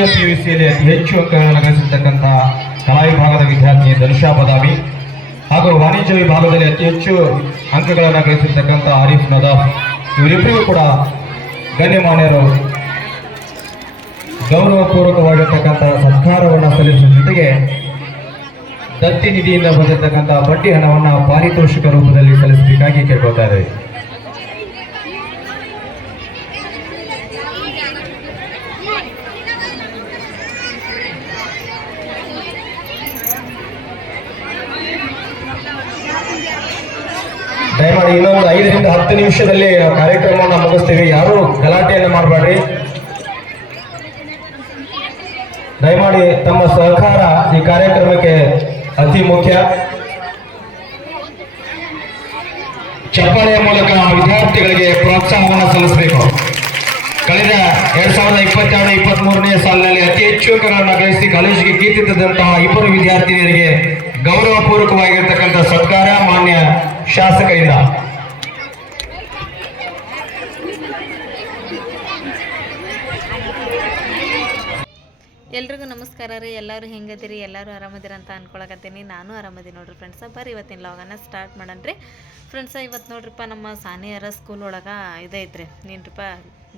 ದ್ವಿತೀಯ ಸಿಯಲ್ಲಿ ಅತಿ ಹೆಚ್ಚು ಅಂಕಗಳನ್ನು ಗಳಿಸಿರ್ತಕ್ಕಂಥ ಕಲಾ ವಿಭಾಗದ ವಿದ್ಯಾರ್ಥಿ ಧನುಷಾ ಬದಾಮಿ ಹಾಗೂ ವಾಣಿಜ್ಯ ವಿಭಾಗದಲ್ಲಿ ಅತಿ ಹೆಚ್ಚು ಅಂಕಗಳನ್ನು ಗಳಿಸಿರ್ತಕ್ಕಂಥ ಆರಿಫ್ ನದಾಫ್. ಇವರಿಬ್ಬರಿಗೂ ಕೂಡ ಗಣ್ಯಮಾನ್ಯರು ಗೌರವಪೂರ್ವಕವಾಗಿರ್ತಕ್ಕಂಥ ಸತ್ಕಾರವನ್ನು ಸಲ್ಲಿಸುವ ಜೊತೆಗೆ ದತ್ತಿ ನಿಧಿಯಿಂದ ಬಂದಿರತಕ್ಕಂಥ ಬಡ್ಡಿ ಹಣವನ್ನು ಪಾರಿತೋಷಿಕ ರೂಪದಲ್ಲಿ ಸಲ್ಲಿಸಬೇಕಾಗಿ ಕೇಳ್ಕೊತಾ ಇದ್ದೇವೆ ದಯಮಾಡಿ ಇನ್ನೊಂದು ಐದರಿಂದ ಹತ್ತು ನಿಮಿಷದಲ್ಲಿ ಕಾರ್ಯಕ್ರಮವನ್ನು ಮುಗಿಸ್ತೀವಿ. ಯಾರು ಗಲಾಟೆಯನ್ನು ಮಾಡಬೇಡ್ರಿ ದಯಮಾಡಿ ತಮ್ಮ ಸಹಕಾರ ಈ ಕಾರ್ಯಕ್ರಮಕ್ಕೆ ಅತಿ ಮುಖ್ಯ. ಚಪ್ಪಾಳೆಯ ಮೂಲಕ ವಿದ್ಯಾರ್ಥಿಗಳಿಗೆ ಪ್ರೋತ್ಸಾಹವನ್ನು ಸಲ್ಲಿಸಬೇಕು. ಕಳೆದ ಎರಡ್ ಸಾವಿರದ ಇಪ್ಪತ್ತೆರಡು ಇಪ್ಪತ್ತ್ ಮೂರನೇ ಸಾಲಿನಲ್ಲಿ ಅತಿ ಹೆಚ್ಚು ಅಂಕಗಳನ್ನು ಗಳಿಸಿ ಕಾಲೇಜಿಗೆ ಕೀರ್ತಿ ತಂದಂತಹ ಇಬ್ಬರು ವಿದ್ಯಾರ್ಥಿನಿಯರಿಗೆ ಗೌರವಪೂರ್ವಕವಾಗಿರ್ತಕ್ಕಂಥ ಸತ್ಕಾರ ಮಾನ್ಯ ಶಾಸಕ ಎಲ್ರಿಗೂ ನಮಸ್ಕಾರ ರೀ, ಎಲ್ಲರೂ ಹೆಂಗದಿರಿ? ಎಲ್ಲರೂ ಆರಾಮದಿರ ಅಂತ ಅನ್ಕೊಳಕತ್ತೀನಿ. ನಾನು ಆರಾಮದಿ ನೋಡ್ರಿ ಫ್ರೆಂಡ್ಸ ಬರ್ರಿ ಇವತ್ತಿನ ಲಾಗನ್ನ ಸ್ಟಾರ್ಟ್ ಮಾಡನ್ರಿ ಫ್ರೆಂಡ್ಸ ಇವತ್ತು ನೋಡ್ರಿಪ್ಪ ನಮ್ಮ ಸಾನಿಯರ ಸ್ಕೂಲ್ ಒಳಗೆ ಇದೈತ್ರಿ. ನೀನ್ರಿಪ್ಪ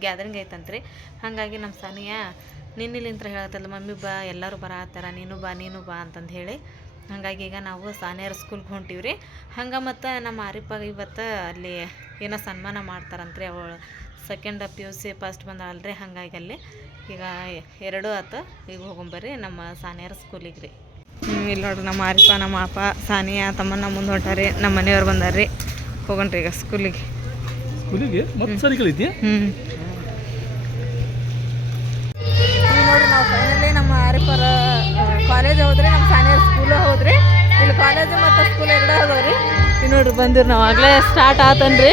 ಗ್ಯಾದರಿಂಗ್ ಐತಂತ್ರಿ ಹಾಗಾಗಿ ನಮ್ಮ ಸಾನಿಯ ನಿನ್ನಿಲಿಂತ್ರ ಹೇಳತ್ತಲ್ಲ, ಮಮ್ಮಿ ಬಾ, ಎಲ್ಲರೂ ಬರತ್ತಾರ ನೀನು ಬಾ ನೀನು ಬಾ ಅಂತಂದು ಹೇಳಿ ಹಾಗಾಗಿ ಈಗ ನಾವು ಸಾನಿಯರ್ ಸ್ಕೂಲ್ಗೆ ಹೊಂಟೀವಿ ರೀ. ಹಂಗೆ ಮತ್ತು ನಮ್ಮ ಆರಿಪ್ಪ ಇವತ್ತು ಅಲ್ಲಿ ಏನೋ ಸನ್ಮಾನ ಮಾಡ್ತಾರಂತ್ರಿ. ಅವಳು second P U C first ಬಂದಾಳಲ್ರಿ ಹಾಗಾಗಿ ಅಲ್ಲಿ ಈಗ ಎರಡು ಆತು ಈಗ ಹೋಗೊಂಬರ್ರಿ ನಮ್ಮ ಸಾನಿಯರ್ ಸ್ಕೂಲಿಗೆ ರೀ. ಇಲ್ಲಿ ನೋಡ್ರಿ ನಮ್ಮ ಆರಿಪ ನಮ್ಮ ಅಪ್ಪ ಸಾನಿಯಾ ತಮ್ಮನ ಮುಂದೆ ಹೊಂಟಾರಿ ನಮ್ಮ ಮನೆಯವ್ರು ಬಂದಾರ್ರಿ. ಹೋಗೋಣ್ರಿ ಈಗ ಸ್ಕೂಲಿಗೆ ಸ್ಕೂಲಿಗೆ ಮತ್ತೆ ಸರಿ ಕಲಿತೀಯ? ಹ್ಞೂ ನೋಡ್ರಿ ನಾವು ಫೈನಲಿ ನಮ್ಮ ಆರಿಪರ ಕಾಲೇಜ್ ಹೋದ್ರೆ ನಮ್ಮ ಸ್ಕೂಲು ಹೋದ್ರಿ? ಇಲ್ಲಿ ಕಾಲೇಜು ಮತ್ತೆ ಸ್ಕೂಲ್ ಎರಡ ಹೋದವ್ರಿ ಇನ್ನು ನೋಡ್ರಿ ಬಂದಿರಿ ನಾವು. ಆಗ್ಲೇ ಸ್ಟಾರ್ಟ್ ಆತನ್ರಿ.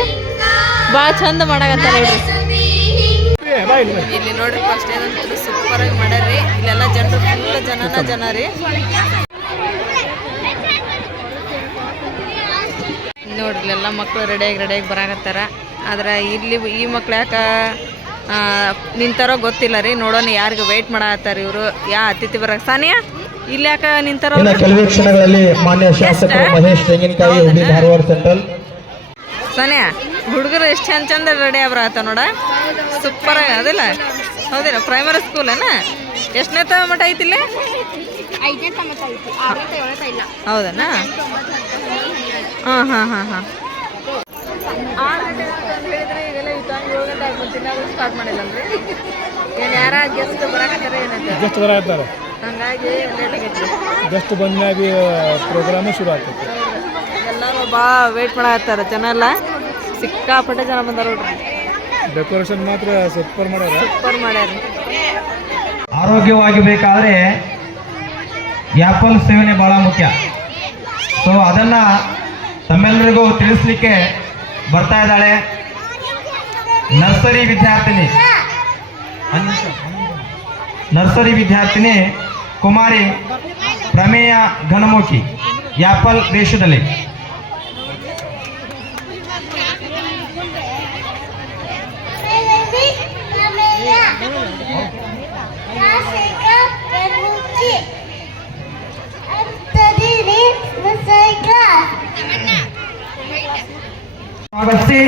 ಭಾಳ ಚಂದ ಮಾಡಾಕತ್ತಾರ ನೋಡ್ರಿ. ಇಲ್ಲಿ ನೋಡ್ರಿ ಫಸ್ಟ್ ಏನಂತ ಸೂಪರ್ ಆಗಿ ಮಾಡ್ಯಾರ್ರಿ. ಇಲ್ಲೆಲ್ಲ ಜನರು ಫುಲ್ ಜನನ ಜನ ರೀ. ನೋಡ್ರಿ, ಇಲ್ಲೆಲ್ಲ ಮಕ್ಕಳು ರೆಡಿಯಾಗಿ ರೆಡಿಯಾಗಿ ಬರಾಕತ್ತಾರ. ಆದ್ರೆ ಇಲ್ಲಿ ಈ ಮಕ್ಳು ಯಾಕೆ ನಿಂತಾರೋ ಗೊತ್ತಿಲ್ಲ ರೀ. ನೋಡೋಣ ಯಾರಿಗೂ ವೆಯ್ಟ್ ಮಾಡತ್ತಾರ ಇವರು. ಯಾ ಅತಿಥಿ ಬರಕ್ಕೆ ಸಾನಿಯಾ? ಇಲ್ಲಿ ನಿಂತಾರ ಇನ್ನು ಕೆಲವೇ ಕ್ಷಣಗಳಲ್ಲಿ ಮಾನ್ಯ ಶಾಸಕರು ಮಹೇಶ್ ತೆಂಗಿನಕಾಯಿ ಹುಬ್ಳಿ ಧಾರವಾಡ ಸೆಂಟ್ರಲ್. ಸಾನಿಯಾ ಹುಡುಗರು ಎಷ್ಟು ಚಂದ ಚಂದ ರೆಡಿ ಆಬ್ರತ್ತ ನೋಡ. ಸೂಪರ್ ಆಗಿ ಅದಿಲ್ಲ? ಹೌದಿಲ್ಲ ಪ್ರೈಮರಿ ಸ್ಕೂಲ್ ಏನ? ಎಷ್ಟನೇ ತ ಮಟ್ಟ ಐತಿಲ್ಲ ಐದನೇ ಹಾ ಹಾಂ ಹಾಂ ಹಾಂ. ಹಾಂ ಸ್ಟಾರ್ಟ್ ಮಾಡಿಲ್ಲ ಏನು ಯಾರ ಗೆಸ್ಟ್ ಬರಕತ್ತಾರೆ ಏನಂತ? ಗೆಸ್ಟ್ ಹಂಗಾಗಿ ಲೇಟ್ ಆಗೈತಿ ಜಸ್ಟ್ ಬಂದಾಗ ಪ್ರೋಗ್ರಾಮ್ ಶುರು ಆಗ್ತೈತಿ. ಎಲ್ಲರೂ ಬಾ ವೇಟ್ ಮಾಡತ್ತಾರ ಜನ ಎಲ್ಲ ಸಿಕ್ಕಾಪಟ್ಟೆ ಜನ ಬಂದಾರ ಡೆಕೋರೇಷನ್ ಮಾತ್ರ ಸೂಪರ್ ಮಾಡ್ಯಾರ. ಸೂಪರ್ ಮಾಡ್ಯಾರ. ಆರೋಗ್ಯವಾಗಿ ಬೇಕಾದ್ರೆ ಆ್ಯಪಲ್ ಸೇವನೆ ಬಹಳ ಮುಖ್ಯ. ಸೊ ಅದನ್ನ ತಮ್ಮೆಲ್ಲರಿಗೂ ತಿಳಿಸ್ಲಿಕ್ಕೆ ಬರ್ತಾ ಇದ್ದಾಳೆ ನರ್ಸರಿ ವಿದ್ಯಾರ್ಥಿನಿ. ನರ್ಸರಿ ವಿದ್ಯಾರ್ಥಿನಿ ಕುಮಾರಿ ಪ್ರಮೇಯ ಘನಮುಖಿ ಆ್ಯಪಲ್ ದೇಶದಲ್ಲಿ ಸ್ವಾಗತಿಸಿ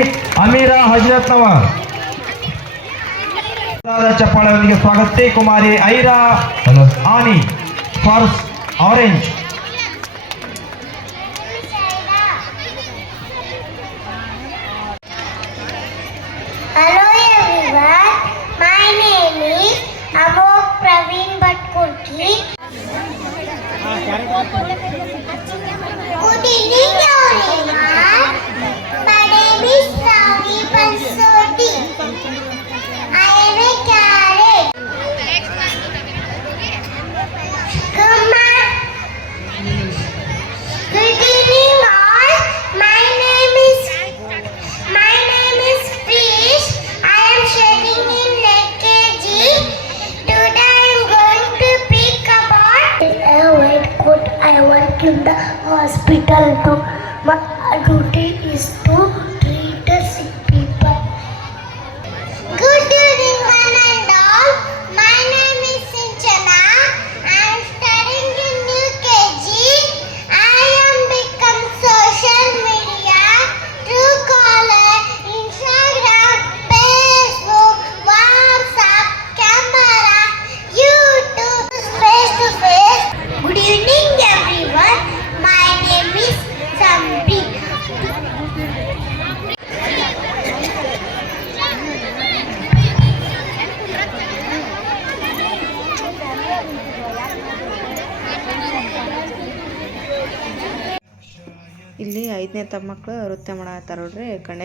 ಅಮೀರಾ ಹಜರತ್ನವರ್ ಚಪ್ಪಾಳೆಯೊಂದಿಗೆ ಸ್ವಾಗತಿಸಿ ಕುಮಾರಿ ಐರಾ ಆನಿ for orange Hello everyone, my name is Amok Praveen Bhatkurti.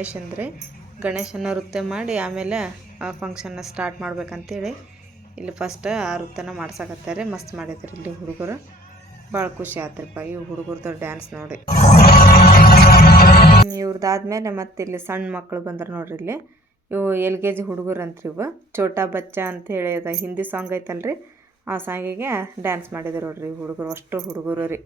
Ganesh ಗಣೇಶನ ನೃತ್ಯ ಮಾಡಿ ಆಮೇಲೆ ಆ ಫಂಕ್ಷನ್ನ ಸ್ಟಾರ್ಟ್ ಮಾಡ್ಬೇಕಂತೇಳಿ ಇಲ್ಲಿ ಫಸ್ಟ್ ಆ ನೃತ್ಯನ ಮಾಡ್ಸಕತ್ತಾರೆ. ಮಸ್ತ್ ಮಾಡಿದ್ರು ಇಲ್ಲಿ ಹುಡುಗರು. ಭಾಳ ಖುಷಿ ಆತ್ರಿಪ್ಪ ಈ ಹುಡುಗರ್ದು ಡ್ಯಾನ್ಸ್ ನೋಡಿ. ಇವ್ರದ್ದಾದ್ಮೇಲೆ ಮತ್ತೆ ಇಲ್ಲಿ ಸಣ್ಣ ಮಕ್ಕಳು ಬಂದ್ರೆ ನೋಡ್ರಿ ಇಲ್ಲಿ. ಇವು ಎಲ್ ಕೆ ಜಿ ಹುಡುಗರು ಅಂತ್ರಿ ಇವು. ಛೋಟಾ ಬಚ್ಚಾ ಅಂತ ಹೇಳಿ ಅದ ಹಿಂದಿ ಸಾಂಗ್ ಐತಲ್ರಿ. ಆ ಸಾಂಗಿಗೆ ಡ್ಯಾನ್ಸ್ ಮಾಡಿದ್ರು ನೋಡ್ರಿ ಹುಡುಗರು. ಅಷ್ಟು ಹುಡುಗರು ರೀ.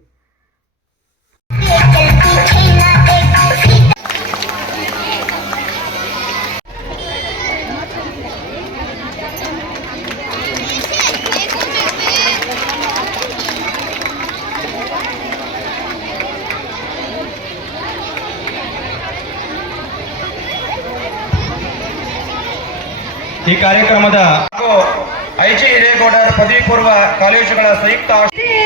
ಈ ಕಾರ್ಯಕ್ರಮದ ಐಜಿ ಹಿರೇಗೌಡರ ಪದವಿ ಪೂರ್ವ ಕಾಲೇಜುಗಳ ಸಂಯುಕ್ತ ಆಶ್ರಯ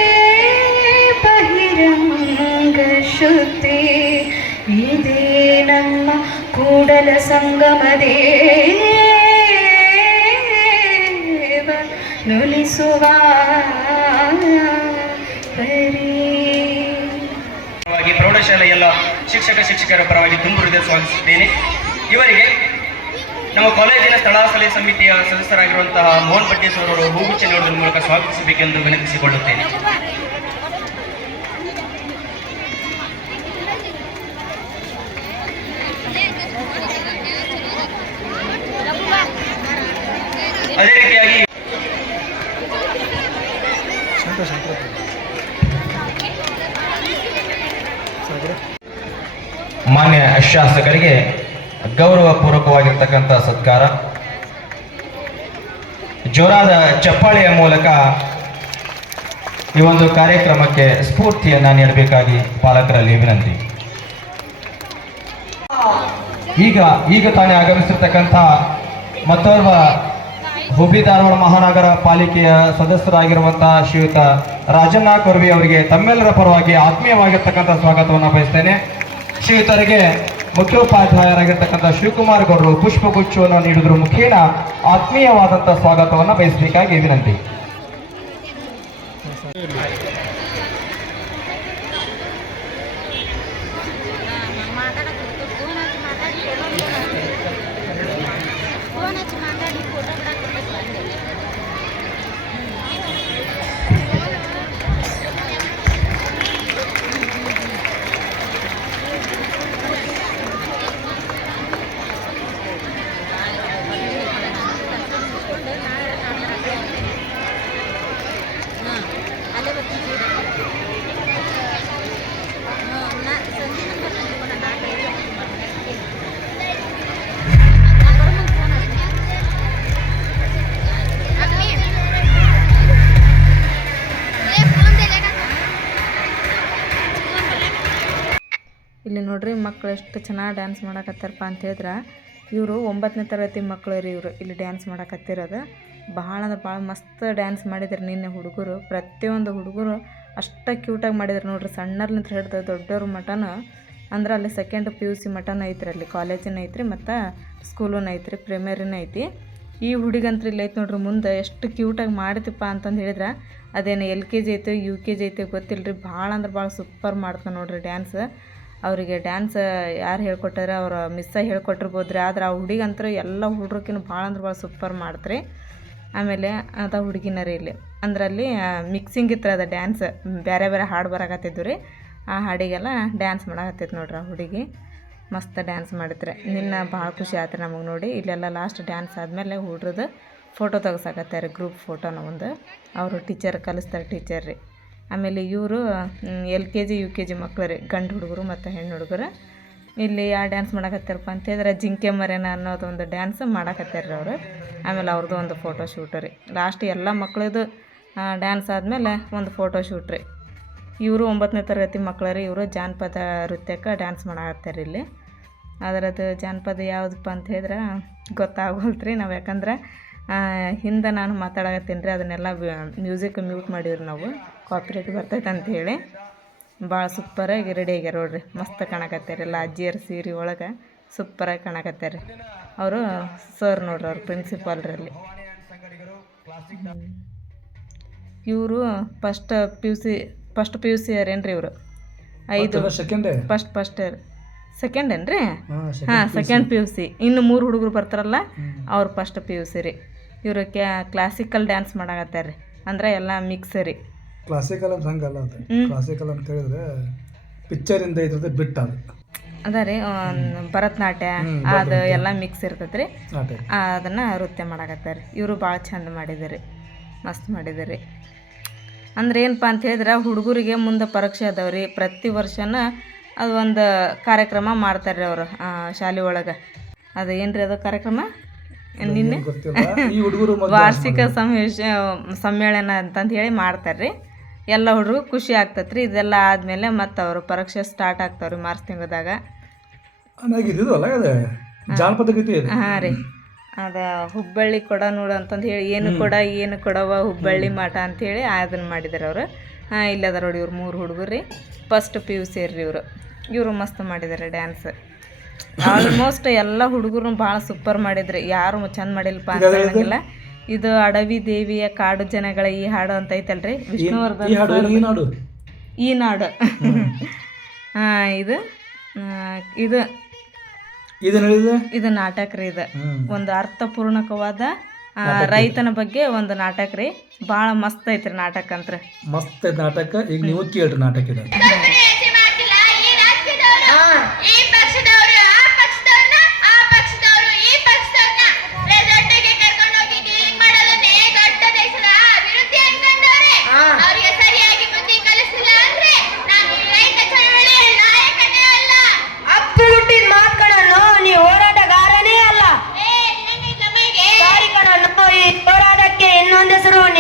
ಬಹಿರಂಗ ಶುದ್ಧಿ ಇದೇ ನಮ್ಮ ಕೂಡಲ ಸಂಗಮದೇವ ನುಲಿಸುವ ಪ್ರೌಢಶಾಲೆಯ ಎಲ್ಲ ಶಿಕ್ಷಕ ಶಿಕ್ಷಕರ ಪರವಾಗಿ ತುಂಬುರುದೇ ಹೃದಯ ಸ್ವಾಗತಿಸುತ್ತೇನೆ. ಇವರಿಗೆ ನಮ್ಮ ಕಾಲೇಜಿನ ಸ್ಥಳ ಸಲಹೆ ಸಮಿತಿಯ ಸದಸ್ಯರಾಗಿರುವಂತಹ ಮೋಹನ್ ಪಟ್ಟೇಶ್ವರ ಅವರು ಹೂಗುಚ್ಚ ನೀಡುವುದರ ಮೂಲಕ ಸ್ವಾಗತಿಸಬೇಕೆಂದು ವಿನಂತಿಸಿಕೊಳ್ಳುತ್ತೇನೆ. ಅದೇ ರೀತಿಯಾಗಿ ಮಾನ್ಯ ಶಾಸಕರಿಗೆ ಗೌರವಪೂರ್ವಕವಾಗಿರ್ತಕ್ಕಂಥ ಸತ್ಕಾರ. ಜೋರಾದ ಚಪ್ಪಾಳೆಯ ಮೂಲಕ ಈ ಒಂದು ಕಾರ್ಯಕ್ರಮಕ್ಕೆ ಸ್ಫೂರ್ತಿಯನ್ನು ನೀಡಬೇಕಾಗಿ ಪಾಲಕರಲ್ಲಿ ವಿನಂತಿ. ಈಗ ಈಗ ತಾನೇ ಆಗಮಿಸಿರ್ತಕ್ಕಂಥ ಮತ್ತೋರ್ವ ಹುಬ್ಬಳ್ಳಿ ಧಾರವಾಡ ಮಹಾನಗರ ಪಾಲಿಕೆಯ ಸದಸ್ಯರಾಗಿರುವಂತಹ ಶ್ರೀಯುತ ರಾಜಣ್ಣ ಕೊರ್ವಿ ಅವರಿಗೆ ತಮ್ಮೆಲ್ಲರ ಪರವಾಗಿ ಆತ್ಮೀಯವಾಗಿರ್ತಕ್ಕಂಥ ಸ್ವಾಗತವನ್ನು ಬಯಸ್ತೇನೆ. ಶ್ರೀಯುತರಿಗೆ ಮುಖ್ಯೋಪಾಧ್ಯಾಯರಾಗಿರ್ತಕ್ಕಂಥ ಶಿವಕುಮಾರ್ ಗೌಡರು ಪುಷ್ಪಗುಚ್ಛವನ್ನು ನೀಡಿದ್ರು ಮುಖೇನ ಆತ್ಮೀಯವಾದಂಥ ಸ್ವಾಗತವನ್ನು ಬಯಸಬೇಕಾಗಿ ವಿನಂತಿ. ಮಕ್ಳು ಎಷ್ಟು ಚೆನ್ನಾಗಿ ಡ್ಯಾನ್ಸ್ ಮಾಡಕತ್ತಾರಪ್ಪ ಅಂತ ಹೇಳಿದ್ರೆ, ಇವರು ಒಂಬತ್ತನೇ ತರಗತಿ ಮಕ್ಕಳು ರೀ ಇವರು ಇಲ್ಲಿ ಡ್ಯಾನ್ಸ್ ಮಾಡಕತ್ತಿರೋದು. ಭಾಳ ಅಂದ್ರೆ ಭಾಳ ಮಸ್ತ್ ಡ್ಯಾನ್ಸ್ ಮಾಡಿದ್ರು ನಿನ್ನೆ ಹುಡುಗರು. ಪ್ರತಿಯೊಂದು ಹುಡುಗರು ಅಷ್ಟು ಕ್ಯೂಟಾಗಿ ಮಾಡಿದ್ರು ನೋಡ್ರಿ. ಸಣ್ಣರ್ಲಿಂತ ಹಿಡ್ದು ದೊಡ್ಡವ್ರ ಮಟನ ಅಂದ್ರೆ ಅಲ್ಲಿ ಸೆಕೆಂಡ್ ಪಿ ಯು ಸಿ ಮಟನ ಐತ್ರಿ ಅಲ್ಲಿ ಕಾಲೇಜಿನ ಐತ್ರಿ ಮತ್ತು ಸ್ಕೂಲೂ ಐತ್ರಿ ಪ್ರೈಮರಿನ ಐತಿ. ಈ ಹುಡುಗಂತ್ರ ಇಲ್ಲಿ ಐತೆ ನೋಡ್ರಿ ಮುಂದೆ ಎಷ್ಟು ಕ್ಯೂಟಾಗಿ ಮಾಡ್ತಿಪ್ಪ ಅಂತಂದು ಹೇಳಿದ್ರೆ, ಅದೇನು ಎಲ್ ಕೆ ಜಿ ಐತೆ ಯು ಕೆ ಜಿ ಐತೆ ಗೊತ್ತಿಲ್ಲ ರೀ ಭಾಳ ಅಂದ್ರೆ ಭಾಳ ಸೂಪರ್ ಮಾಡ್ತಾನೆ ನೋಡ್ರಿ ಡ್ಯಾನ್ಸ್ ಅವರಿಗೆ ಡ್ಯಾನ್ಸ್ ಯಾರು ಹೇಳ್ಕೊಟ್ಟಾರೆ ಅವ್ರ ಮಿಸ್ಸ ಹೇಳ್ಕೊಟ್ಟಿರ್ಬೋದು ರೀ ಆದ್ರೆ ಆ ಹುಡುಗಂತೂ ಎಲ್ಲ ಹುಡ್ರಕ್ಕಿಂತ ಭಾಳ ಅಂದ್ರೆ ಭಾಳ ಸೂಪರ್ ಮಾಡ್ತ್ರಿ. ಆಮೇಲೆ ಅದ ಹುಡುಗಿನ ರೀ ಇಲ್ಲಿ. ಅಂದ್ರಲ್ಲಿ ಮಿಕ್ಸಿಂಗ್ ಇತ್ತು ಅದು ಡ್ಯಾನ್ಸ್ ಬೇರೆ ಬೇರೆ ಹಾಡು ಬರಾಕತ್ತಿದ್ದು ರೀ. ಆ ಹಾಡಿಗೆಲ್ಲ ಡ್ಯಾನ್ಸ್ ಮಾಡಕತ್ತೈತೆ ನೋಡ್ರಿ ಆ ಹುಡುಗಿ. ಮಸ್ತ್ ಡ್ಯಾನ್ಸ್ ಮಾಡಿದ್ರೆ ನಿನ್ನ ಭಾಳ ಖುಷಿ ಆಯ್ತು ನಮಗೆ ನೋಡಿ. ಇಲ್ಲೆಲ್ಲ ಲಾಸ್ಟ್ ಡ್ಯಾನ್ಸ್ ಆದಮೇಲೆ ಹುಡ್ರದ್ದು ಫೋಟೋ ತೆಗ್ಸಾಕತ್ತಾರೆ ಗ್ರೂಪ್ ಫೋಟೋನ ಒಂದು. ಅವರು ಟೀಚರ್ ಕಲಿಸ್ತಾರೆ ಟೀಚರ್ ರೀ. ಆಮೇಲೆ ಇವರು L K G, U K G ಮಕ್ಳು ರೀ ಗಂಡು ಹುಡುಗರು ಮತ್ತು ಹೆಣ್ಣು ಹುಡುಗರು. ಇಲ್ಲಿ ಯಾವ ಡ್ಯಾನ್ಸ್ ಮಾಡಕತ್ತಾರಪ್ಪ ಅಂತ ಹೇಳಿದ್ರೆ ಜಿಂಕೆ ಮರೇನ ಅನ್ನೋದು ಒಂದು ಡ್ಯಾನ್ಸ್ ಮಾಡಕತ್ತಾರ ರೀ ಅವರು. ಆಮೇಲೆ ಅವ್ರದ್ದು ಒಂದು ಫೋಟೋ ಶೂಟ್ ರೀ. ಲಾಸ್ಟ್ ಎಲ್ಲ ಮಕ್ಳದ್ದು ಡ್ಯಾನ್ಸ್ ಆದಮೇಲೆ ಒಂದು ಫೋಟೋ ಶೂಟ್ ರೀ. ಇವರು ಒಂಬತ್ತನೇ ತರಗತಿ ಮಕ್ಳು ರೀ ಇವರು ಜಾನಪದ ನೃತ್ಯಕ್ಕೆ ಡ್ಯಾನ್ಸ್ ಮಾಡಾಕತ್ತಾರೆ ಇಲ್ಲಿ. ಅದರದ್ದು ಜಾನಪದ ಯಾವುದಪ್ಪ ಅಂತ ಹೇಳಿದ್ರೆ ಗೊತ್ತಾಗೋಲ್ತು ರೀ ನಾವು ಯಾಕಂದ್ರೆ ಹಿಂದೆ ನಾನು ಮಾತಾಡಕತ್ತೀನಿ ರೀ ಅದನ್ನೆಲ್ಲ ಮ್ಯೂಸಿಕ್ ಮ್ಯೂಟ್ ಮಾಡಿವ್ರಿ ನಾವು. ಕಾಪಿರೇಟ್ ಬರ್ತೈತೆ ಅಂಥೇಳಿ ಹೇಳಿ. ಭಾಳ ಸೂಪರಾಗಿ ರೆಡಿ ಆಗ್ಯಾರ ನೋಡ್ರಿ. ಮಸ್ತ್ ಕಾಣಕತ್ತಾರೆ ಎಲ್ಲ ಅಜ್ಜಿಯರ ಸೀರೆ ಒಳಗೆ. ಸೂಪರಾಗಿ ಕಾಣಕತ್ತಾರೆ. ಅವರು ಸರ್ ನೋಡ್ರಿ ಅವ್ರು ಪ್ರಿನ್ಸಿಪಾಲ್ರಲ್ಲಿ ರೀ ಇವರು first P U C first P U C ಏನ್ರಿ ಇವರು? ಐದು ಫಸ್ಟ್ ಫಸ್ಟ್ ಫಸ್ಟ್ ಸೆಕೆಂಡ್ ಏನು ರೀ ಹಾಂ ಸೆಕೆಂಡ್ ಪಿ ಯು ಸಿ ಇನ್ನು ಮೂರು ಹುಡುಗರು ಬರ್ತಾರಲ್ಲ ಅವ್ರು ಫಸ್ಟ್ ಪಿ ಯು ಸಿ ರೀ. ಇವರು ಕ್ಯಾ ಕ್ಲಾಸಿಕಲ್ ಡ್ಯಾನ್ಸ್ ಮಾಡಾಕತ್ತಾರ ರೀ. ಅಂದ್ರೆ ಎಲ್ಲ ಮಿಕ್ಸ್ ರೀ. ಕ್ಲಾಸಿಕಲ್ ಅಂತ ಹಂಗಲ್ಲ ಅದು. ಕ್ಲಾಸಿಕಲ್ ಅಂತ ಹೇಳಿದ್ರೆ ಪಿಕ್ಚರಿಂದ ಇದ್ರದ್ದು ಬಿಟ್ಟು ಅದು. ಅದ ರೀ ಭರತನಾಟ್ಯ ಅದು ಎಲ್ಲ ಮಿಕ್ಸ್ ಇರ್ತೈತೆ ರೀ. ಆ ಟೈಪ್ ಅದನ್ನು ನೃತ್ಯ ಮಾಡಾಕತ್ತಾರ ಇವರು ಭಾಳ ಚಂದ ಮಾಡಿದಾರೆ. ಮಸ್ತ್ ಮಾಡಿದಾರೆ. ಅಂದ್ರೆ ಏನಪ್ಪ ಅಂತ ಹೇಳಿದ್ರೆ ಹುಡುಗರಿಗೆ ಮುಂದೆ ಪರೀಕ್ಷೆ ಅದಾವ್ರಿ ಪ್ರತಿ ವರ್ಷನ ಅದು ಒಂದು ಕಾರ್ಯಕ್ರಮ ಮಾಡ್ತಾರೆ ರೀ ಅವರು ಶಾಲೆ ಒಳಗೆ. ಅದು ಏನು ರೀ ಅದು ಕಾರ್ಯಕ್ರಮ? ನಿನ್ನೆ? ವಾರ್ಷಿಕ ಸಮೇಶ ಸಮ್ಮೇಳನ ಅಂತಂದು ಹೇಳಿ ಮಾಡ್ತಾರೆ ರೀ. ಎಲ್ಲ ಹುಡುಗರು ಖುಷಿ ಆಗ್ತೈತೆ ರೀ ಇದೆಲ್ಲ ಆದಮೇಲೆ ಮತ್ತೆ ಅವರು ಪರೀಕ್ಷೆ ಸ್ಟಾರ್ಟ್ ಆಗ್ತಾವ್ರಿ ಮಾರ್ಚ್ ತಿಂಗಳದಾಗ. ಜಾನಪದ ಗೀತೆ ಹಾಂ ರೀ. ಅದ ಹುಬ್ಬಳ್ಳಿ ಕೊಡ ನೋಡು ಅಂತಂದು ಹೇಳಿ ಏನು ಕೊಡ ಏನು ಕೊಡವ ಹುಬ್ಬಳ್ಳಿ ಮಠ ಅಂತೇಳಿ ಅದನ್ನು ಮಾಡಿದಾರೆ ಅವರು. ಹಾಂ ಇಲ್ಲದ ನೋಡಿ ಇವ್ರು ಮೂರು ಹುಡುಗರು ರೀ ಫಸ್ಟ್ ಪಿ ಯು ಸಿ ರೀ ಇವರು. ಇವರು ಮಸ್ತ್ ಮಾಡಿದ್ದಾರೆ ಡ್ಯಾನ್ಸ್ ಆಲ್ಮೋಸ್ಟ್ ಎಲ್ಲ ಹುಡುಗರು ಭಾಳ ಸೂಪರ್ ಮಾಡಿದ್ರಿ. ಯಾರು ಚಂದ ಮಾಡಿಲ್ಲಪ್ಪ ಅಂತ ಹೇಳಂಗಿಲ್ಲ ಇದು? ಅಡವಿ ದೇವಿಯ ಕಾಡು ಜನಗಳ ಈ ಹಾಡು ಅಂತ ಐತಲ್ರಿ? ವಿಷ್ಣುವರ್ಧನ್ ಹಾಡು ಈ ನಾಡು ಹಾ ಇದು ಇದು. ಇದು ನಾಟಕ ರೀ ಇದು. ಒಂದು ಅರ್ಥಪೂರ್ಣಕವಾದ ರೈತನ ಬಗ್ಗೆ ಒಂದು ನಾಟಕ ರೀ. ಬಹಳ ಮಸ್ತ್ ಐತ್ರಿ ನಾಟಕ ಅಂತ ಮಸ್ತ್ ನಾಟಕ. ಈಗ ನೀವು ಕೇಳ್ರಿ ನಾಟಕ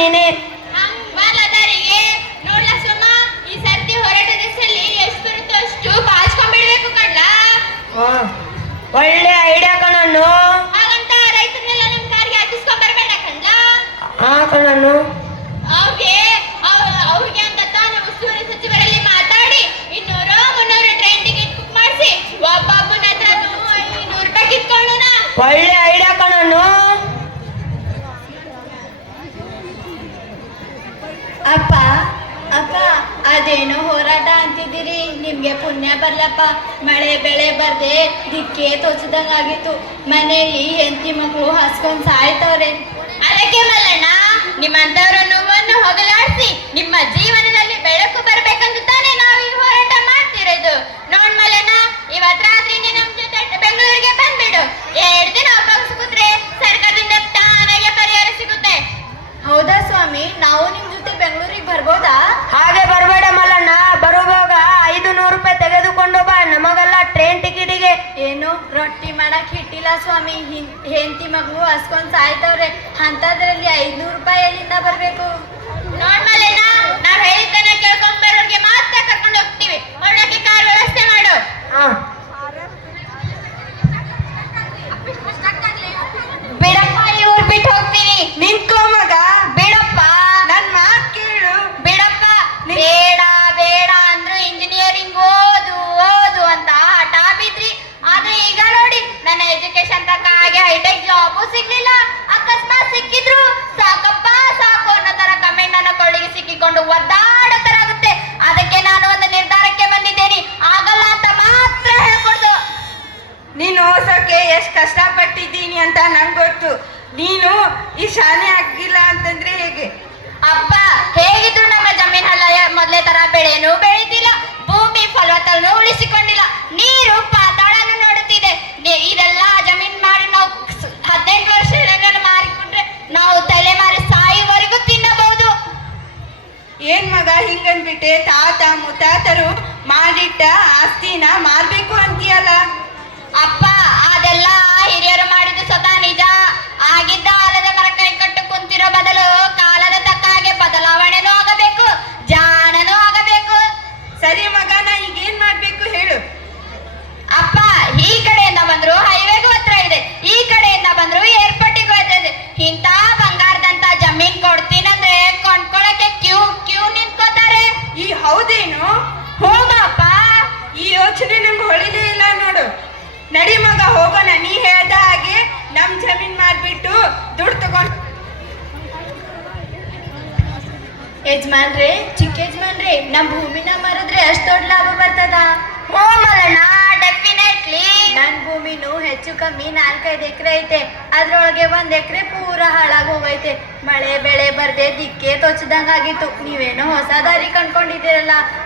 ಮಾಡಿಸಿ ಒಳ್ಳೆ ಐಡಿಯಾ ಐನೂರು ರೂಪಾಯಿ ಕಿತ್ಕೊಳ್ಳೋಣ. ಒಳ್ಳೆ ಐಡಿಯಾ ಕಣನ್ನು ಅಪ್ಪ ಅಪ್ಪ ಅದೇನೋ ಹೋರಾಟ ಅಂತಿದ್ದೀರಿ. ನಿಮ್ಗೆ ಪುಣ್ಯ ಬರ್ಲಪ್ಪ. ಮಳೆ ಬೆಳೆ ಬರ್ದೆ ದಿಕ್ಕೆ ತೋಚದಂಗಾಗಿತ್ತು. ಮನೆಯಲ್ಲಿ ಹೆಂಡತಿ ಮಕ್ಕಳು ಹಸ್ಕೊಂಡ್ ಸಾಯ್ತವ್ರೆ. ಅದಕ್ಕೆ ಮಲ್ಲಣ್ಣ, ನಿಮ್ಮಂತವರ ನೋವನ್ನು ಹೋಗಲಾಡಿಸಿ. ನಿಮ್ಮ ಜೀವನದಲ್ಲಿ ಬೆಳಕು ಬರ್ಬೇಕಂತ ಈ ಶಾನೆ ಆಗಿಲ್ಲ ಅಂತಂದ್ರೆ ಹೇಗೆ? ಅಪ್ಪ ಹೇಗಿದ್ರು ನಮ್ಮ ಜಮೀನಲ್ಲ ಮೊದಲೇ ತರ ಬೆಳೆನೂ ಬೆಳೀತಿಲ್ಲ ಭೂಮಿ ಫಲವತ್ತನ್ನು ಉಳಿಸಿಕೊಂಡಿಲ್ಲ ನೀರು ಪಾತಾಳನ್ನು ನೋಡುತ್ತಿದೆ. ಇದೆಲ್ಲ ಜಮೀನ್ ಮಾಡಿ ನಾವು ಹದಿನೆಂಟು ವರ್ಷ ಮಾರಿಕೊಂಡ್ರೆ ನಾವು ತಲೆಮಾರಿ ಸಾಯುವವರೆಗೂ ತಿನ್ನಬಹುದು. ಏನ್ ಮಗ ಹಿಂಗನ್ಬಿಟ್ಟೆ? ತಾತ ಮುತ್ತಾತರು ಮಾಡಿಟ್ಟ ಆಸ್ತಿನ ಮಾರ್ಬೇಕು ಅಂತೀಯಲ್ಲ?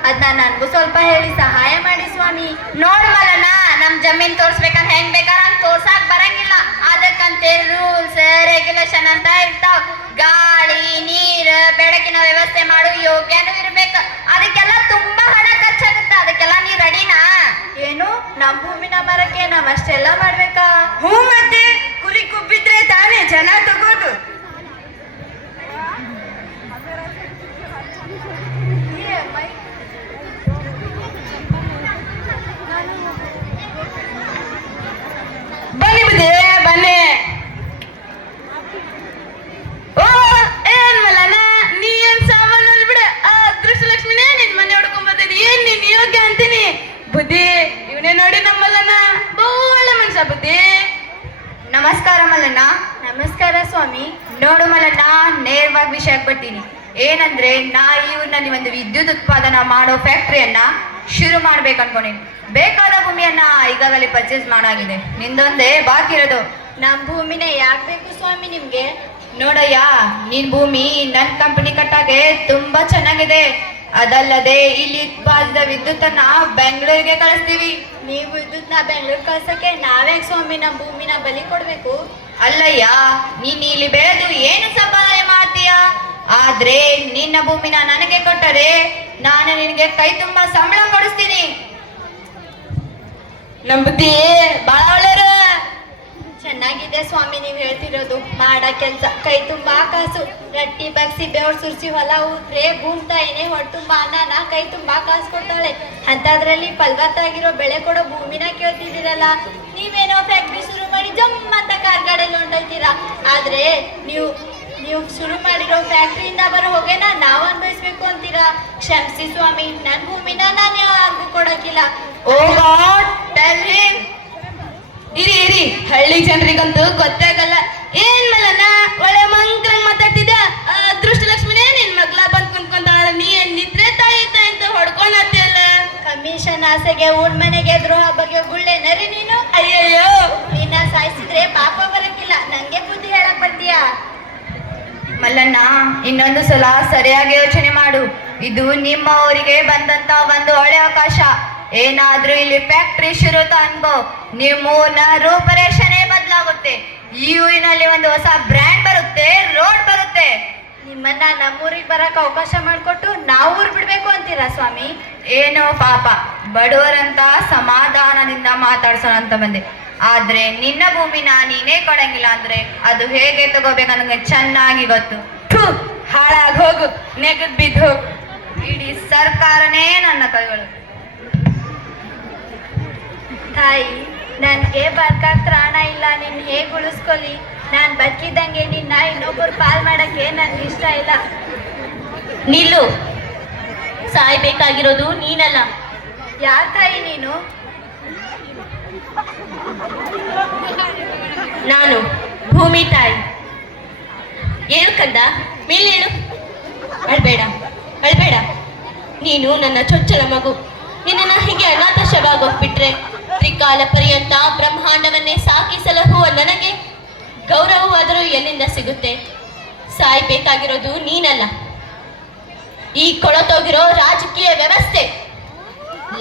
ಅದನ್ನ ನನ್ಗೂ ಸ್ವಲ್ಪ ಹೇಳಿ ಸಹಾಯ ಮಾಡಿ ಸ್ವಾಮಿ. ನೋಡ್ ಮಲನ ನಮ್ ಜಮೀನ್ ತೋರ್ಸ್ಬೇಕಂತ ಹೆಂಗ್ ಬೇಕಾರ ಹಂಗ್ ತೋರ್ಸಾಕ್ ಬರಂಗಿಲ್ಲ. ಅದಕ್ಕಂತೆ ರೂಲ್ಸ್ ರೆಗ್ಯುಲೇಷನ್ ಅಂತ ಇರ್ತಾವ. ಗಾಳಿ ನೀರ್ ಬೆಳಕಿನ ವ್ಯವಸ್ಥೆ ಮಾಡು ಯೋಗ್ಯನೂ ಇರ್ಬೇಕ. ಅದಕ್ಕೆಲ್ಲ ತುಂಬಾ ಹಣ ಖರ್ಚಾಗುತ್ತೆ. ಅದಕ್ಕೆಲ್ಲ ನೀ ರೆಡಿನಾ ಏನು? ನಮ್ಮ ಭೂಮಿನ ಮರಕ್ಕೆ ನಾವ್ ಅಷ್ಟೆಲ್ಲ ಮಾಡ್ಬೇಕಾ? ಹ್ಞೂ ಮತ್ತೆ ಕುರಿ ಕುಬ್ಬಿದ್ರೆ ತಾನೇ ಜನ ತಗೋದು ಬನ್ನಿ ಬುದ್ಧಿ ಬನ್ನಿ ಓ ಏನ್ ಮಲನ ನೀ ಏನ್ ಸಾಮಾನು ಬಿಡ ಆ ಅದೃಷ್ಟಲಕ್ಷ್ಮಿನೇ ನಿನ್ ಮನೆ ಹೊಡ್ಕೊಂಡ್ ಬರ್ತಿದ್ ಯೋಗ್ಯ ಅಂತೀನಿ. ಬುದ್ಧಿ ಇವನೇ ನೋಡಿ ನಮ್ಮಲ್ಲನ. ಬಹಳ ಮನುಷ್ಯ ಬುದ್ಧಿ. ನಮಸ್ಕಾರ ಮಲ್ಲಣ್ಣ. ನಮಸ್ಕಾರ ಸ್ವಾಮಿ. ನೋಡು ಮಲ್ಲಣ್ಣ ನೇರವಾಗಿ ವಿಷಯಕ್ಕೆ ಬರ್ತೀನಿ. ಏನಂದ್ರೆ ನಾ ಊರಿನಲ್ಲಿ ಒಂದು ವಿದ್ಯುತ್ ಉತ್ಪಾದನಾ ಮಾಡೋ ಫ್ಯಾಕ್ಟ್ರಿಯನ್ನ ಶುರು ಮಾಡ್ಬೇಕು ಅನ್ಕೊಂಡಿನಿ. ಬೇಕಾದ ಭೂಮಿಯನ್ನ ಈಗಾಗಲೇ ಪರ್ಚೇಸ್ ಮಾಡಾಗಿದೆ. ನಿಂದೊಂದೇ ಬಾಕಿ ಇರೋದು. ನಮ್ ಭೂಮಿನ ಯಾಕೆ ಬೇಕು ಸ್ವಾಮಿ ನಿಮ್ಗೆ? ನೋಡಯ್ಯ ನಿನ್ ಭೂಮಿ ನನ್ ಕಂಪನಿ ಕಟ್ಟಾಗೆ ತುಂಬಾ ಚೆನ್ನಾಗಿದೆ. ಅದಲ್ಲದೆ ಇಲ್ಲಿ ಉತ್ಪಾದಿಸಿದ ವಿದ್ಯುತ್ತನ್ನ ಬೆಂಗಳೂರಿಗೆ ಕಳಿಸ್ತೀವಿ. ನೀವು ವಿದ್ಯುತ್ನ ಬೆಂಗಳೂರು ಕಳ್ಸಕ್ಕೆ ನಾವೇ ಸ್ವಾಮಿನ ಭೂಮಿನ ಬಲಿ ಕೊಡ್ಬೇಕು. ಅಲ್ಲಯ್ಯ ನೀನ್ ಇಲ್ಲಿ ಬೆಳೆದು ಏನು ಸಂಪಾದನೆ ಮಾಡ್ತೀಯ? ಆದ್ರೆ ನಿನ್ನ ಭೂಮಿನ ನನಗೆ ಕೊಟ್ಟರೆ ನಾನು ನಿನಗೆ ಕೈ ತುಂಬಾ ಸಂಬಳ ಕೊಡಿಸ್ತೀನಿ. ನಂಬುತ್ತೀ ಬಹಳ ಬಾಳ ಒಳ್ಳೆಯರು ಚೆನ್ನಾಗಿದೆ ಸ್ವಾಮಿ, ನೀವು ಹೇಳ್ತಿರೋದು. ಮಾಡ ಕೆಲ್ಸ. ಕೈ ತುಂಬಾ ಕಾಸು. ರಟ್ಟಿ, ಬಗ್ಸಿ, ಬೆವ್ರು ಸುರ್ಸಿ, ಹೊಲ ಊದ್ರೆ ಭೂಮ್ತಾ ತಾಯಿನೇ ಹೊಟ್ಟೆ ತುಂಬಾ ಕೈ ತುಂಬಾ ಕಾಸು ಕೊಡ್ತಾಳೆ. ಅಂತದ್ರಲ್ಲಿ ಫಲವತ್ತಾಗಿರೋ ಬೆಳೆ ಕೊಡೋ ಭೂಮಿನ ಕೇಳ್ತಿದ್ದೀರಲ್ಲ. ನೀವೇನೋ ಫ್ಯಾಕ್ಟ್ರಿ ಶುರು ಮಾಡಿ ಜಮ್ ಅಂತ ಕಾರ್ಗಾಡಲ್ಲಿ ಆದ್ರೆ ನೀವು ನೀವು ಶುರು ಮಾಡಿರೋ ಫ್ಯಾಕ್ಟ್ರಿಯಿಂದ ಬರೋ ಹೊಗೆನ ನಾವು ಅನ್ಭವಿಸ್ಬೇಕು ಅಂತೀರಾ? ಕ್ಷಮಿಸಿ ಸ್ವಾಮಿ ನನ್ನ ಭೂಮಿನ ನಾನು ಯಾರಿಗೂ ಕೊಡೋಕ್ಕಿಲ್ಲ. ಓ ಗಾಡ್ ಟೆಲ್ ಹಿಮ್ ಇರಿ ಇರಿ. ಹಳ್ಳಿ ಜನರಿಗಂತೂ ಗೊತ್ತಾಗಲ್ಲ. ಏನ್ ಮಲ್ಲನ ಒಳ್ಳೆ ಮಂಕ್ರಂಗ್ ಮಾತಾಡ್ತಿದ್ದ ಅದೃಷ್ಟ ಲಕ್ಷ್ಮಿನೇ ನಿನ್ ಮಗ್ಲ ಬಂದ್ ಕುಂತ್ಕೊಂತಾಳ ನೀ ಏನ್ ನಿದ್ರೆ ತಾಯಿ ತಾಯಿ ಅಂತ ಹೊಡ್ಕೊಂಡತ್ತಿಯಲ್ಲ ಕಮಿಷನ್ ಆಸೆಗೆ ಊರ್ ಮನೆಗೆ ದ್ರೋಹ ಬಗ್ಗೆ ಗುಳ್ಳೆ ನರಿ ನೀನು? ಅಯ್ಯಯ್ಯೋ. ನಿನ್ನ ಸಾಯಿಸಿದ್ರೆ ಪಾಪ ಬರಕ್ಕಿಲ್ಲ ನಂಗೆ ಬುದ್ಧಿ ಹೇಳಕ್ ಬರ್ತೀಯಾ? ಮಲ್ಲಣ್ಣ ಇನ್ನೊಂದು ಸಲ ಸರಿಯಾಗಿ ಯೋಚನೆ ಮಾಡು. ಇದು ನಿಮ್ಮ ಊರಿಗೆ ಬಂದಂತ ಒಂದು ಒಳ್ಳೆ ಅವಕಾಶ. ಏನಾದ್ರೂ ಇಲ್ಲಿ ಫ್ಯಾಕ್ಟ್ರಿ ಶುರು ಅನ್ಕೋ ನಿಮ್ಮ ಊರಿನ ರೂಪರೇಷಣೆ ಬದಲಾಗುತ್ತೆ. ಈ ಊರಿನಲ್ಲಿ ಒಂದು ಹೊಸ ಬ್ರ್ಯಾಂಡ್ ಬರುತ್ತೆ ರೋಡ್ ಬರುತ್ತೆ. ನಿಮ್ಮನ್ನ ನಮ್ಮೂರಿಗೆ ಬರಕ್ ಅವಕಾಶ ಮಾಡಿಕೊಟ್ಟು ನಾವು ಊರ್ ಬಿಡ್ಬೇಕು ಅಂತೀರಾ ಸ್ವಾಮಿ? ಏನೋ ಪಾಪ. ಬಡವರಂತ ಸಮಾಧಾನದಿಂದ ಮಾತಾಡ್ಸೋಣ ಅಂತ ಬಂದೆ. ಆದ್ರೆ ನಿನ್ನ ಭೂಮಿನ ನೀನೇ ಕೊಡಂಗಿಲ್ಲ ಅಂದ್ರೆ ಅದು ಹೇಗೆ ತಗೋಬೇಕು ನನಗೆ ಚೆನ್ನಾಗಿ ಗೊತ್ತು. ಹಾಳಾಗಿ ಹಾಳಾಗ್ ಹೋಗು ನೆಗದ್ ಬಿದ್ದು ಹೋಗು. ಇಡೀ ಸರ್ಕಾರನೇ ನನ್ನ ಕೈಗಳು. ತಾಯಿ ನನ್ಗೆ ಬರ್ಕಾಕ್ ತ್ರಾಣ ಇಲ್ಲ ನಿನ್ ಹೇಗ್ ಉಳಿಸ್ಕೊಲಿ ನಾನ್ ಬದುಕಿದ್ದಂಗೆ ನಿನ್ನ ಇನ್ನೊಬ್ಬರು ಪಾಲ್ ಮಾಡಕ್ಕೆ ನನ್ಗೆ ಇಷ್ಟ ಇಲ್ಲ. ನಿಲ್ಲು ಸಾಯ್ಬೇಕಾಗಿರೋದು ನೀನಲ್ಲ. ಯಾವ ತಾಯಿ ನೀನು? ನಾನು ಭೂಮಿ ತಾಯಿ. ಏನು ಕಂದ ಮೇಲೇಳು ಅಳ್ಬೇಡ ಅಳ್ಬೇಡ. ನೀನು ನನ್ನ ಚೊಚ್ಚಲ ಮಗು. ನಿನ್ನನ್ನು ಹೀಗೆ ಅನಾಥ ಶವಾಗೋಗ್ಬಿಟ್ರೆ ತ್ರಿಕಾಲ ಪರ್ಯಂತ ಬ್ರಹ್ಮಾಂಡವನ್ನೇ ಸಾಕಿ ನನಗೆ ಗೌರವವಾದರೂ ಎಲ್ಲಿಂದ ಸಿಗುತ್ತೆ? ಸಾಯ್ಬೇಕಾಗಿರೋದು ನೀನಲ್ಲ. ಈ ಕೊಳತೋಗಿರೋ ರಾಜಕೀಯ ವ್ಯವಸ್ಥೆ,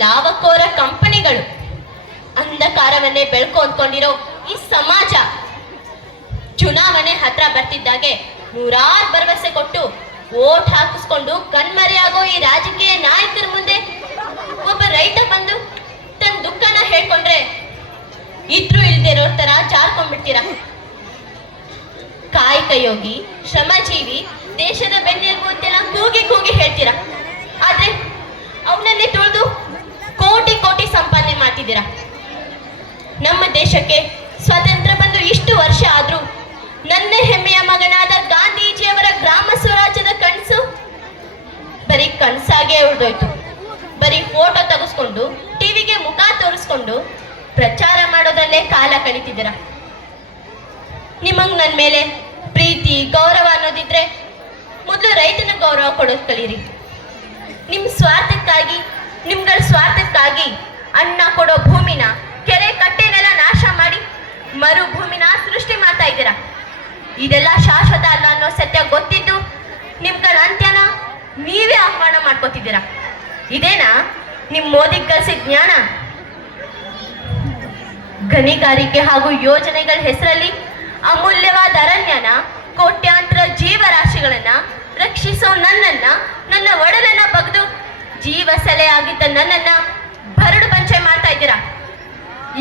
ಲಾವಕೋರ ಕಂಪನಿಗಳು, ಅಂಧಕಾರವನ್ನೇ ಬೆಳಕು ಅಂದ್ಕೊಂಡಿರೋ ಈ ಸಮಾಜ, ಚುನಾವಣೆ ಹತ್ರ ಬರ್ತಿದ್ದಾಗೆ ನೂರಾರು ಭರವಸೆ ಕೊಟ್ಟು ಓಟ್ ಹಾಕಿಸ್ಕೊಂಡು ಕಣ್ಮರೆಯಾಗೋ ಈ ರಾಜಕೀಯ ನಾಯಕರ ಮುಂದೆ ಒಬ್ಬ ರೈತ ಬಂದು ತನ್ನ ದುಃಖನ ಹೇಳ್ಕೊಂಡ್ರೆ ಇದ್ರು ಇಲ್ದೇ ಇರೋ ತರ ಜಾರ್ಕೊಂಡ್ಬಿಡ್ತೀರ? ಕಾಯಕ ಯೋಗಿ ಶ್ರಮಜೀವಿ, ದೇಶದ ಬೆನ್ನೆಲುಬು ಅಂತೆಲ್ಲ ಕೂಗಿ ಕೂಗಿ ಹೇಳ್ತೀರಾ? ಆದ್ರೆ ಅವನನ್ನೇ ತುಳಿದು ಕೋಟಿ ಕೋಟಿ ಸಂಪಾದನೆ ಮಾಡ್ತಿದ್ದೀರಾ? ನಮ್ಮ ದೇಶಕ್ಕೆ ಸ್ವಾತಂತ್ರ್ಯ ಬಂದು ಇಷ್ಟು ವರ್ಷ ಆದ್ರೂ ನನ್ನ ಹೆಮ್ಮೆಯ ಮಗನಾದ ಗಾಂಧೀಜಿಯವರ ಗ್ರಾಮ ಸ್ವರಾಜ್ಯದ ಕನಸು ಬರೀ ಕನಸಾಗೇ ಉಳಿದೋಯ್ತು. ಬರೀ ಫೋಟೋ ತೆಗೆಸ್ಕೊಂಡು ಮುಖ ಪ್ರಚಾರ ಮಾಡೋದ್ರಲ್ಲೇ ಕಾಲ ಕಳೀತಿದ್ದೀರ? ನಿಮಗ್ ನನ್ನ ಮೇಲೆ ಪ್ರೀತಿ, ಗೌರವ ಅನ್ನೋದಿದ್ರೆ ಮೊದಲು ರೈತನ ಗೌರವ ಕೊಡೋದು ಕಲೀರಿ. ನಿಮ್ಮ ಸ್ವಾರ್ಥಕ್ಕಾಗಿ, ನಿಮ್ಗಳ ಸ್ವಾರ್ಥಕ್ಕಾಗಿ ಅನ್ನ ಕೊಡೋ ಭೂಮಿನ, ಕೆರೆ ಕಟ್ಟೆನೆಲ್ಲ ನಾಶ ಮಾಡಿ ಮರುಭೂಮಿನ ಸೃಷ್ಟಿ ಮಾಡ್ತಾ ಇದ್ದೀರ? ಇದೆಲ್ಲ ಶಾಶ್ವತ ಅಲ್ಲ ಅನ್ನೋ ಸತ್ಯ ಗೊತ್ತಿದ್ದು ನಿಮ್ಗಳ ಅಂತ್ಯನ ನೀವೇ ಆಹ್ವಾನ ಮಾಡ್ಕೋತಿದ್ದೀರಾ? ಇದೇನಾ? ನಿಮ್ ಮೋದಿಗ್ ಕಲಿಸಿದ ಜ್ಞಾನ? ಗಣಿಗಾರಿಕೆ ಹಾಗೂ ಯೋಜನೆಗಳ ಹೆಸರಲ್ಲಿ ಅಮೂಲ್ಯವಾದ ಅರಣ್ಯನ ಕೋಟ್ಯಾಂತರ ಜೀವರಾಶಿಗಳನ್ನ ರಕ್ಷಿಸೋ ನನ್ನನ್ನ, ನನ್ನ ಒಡಲನ್ನ ಬಗ್ದು ಜೀವ ಸೆಲೆ ಆಗಿದ್ದ ನನ್ನನ್ನ ಬರಡು ಪಂಚೆ ಮಾಡ್ತಾ ಇದ್ದೀರಾ?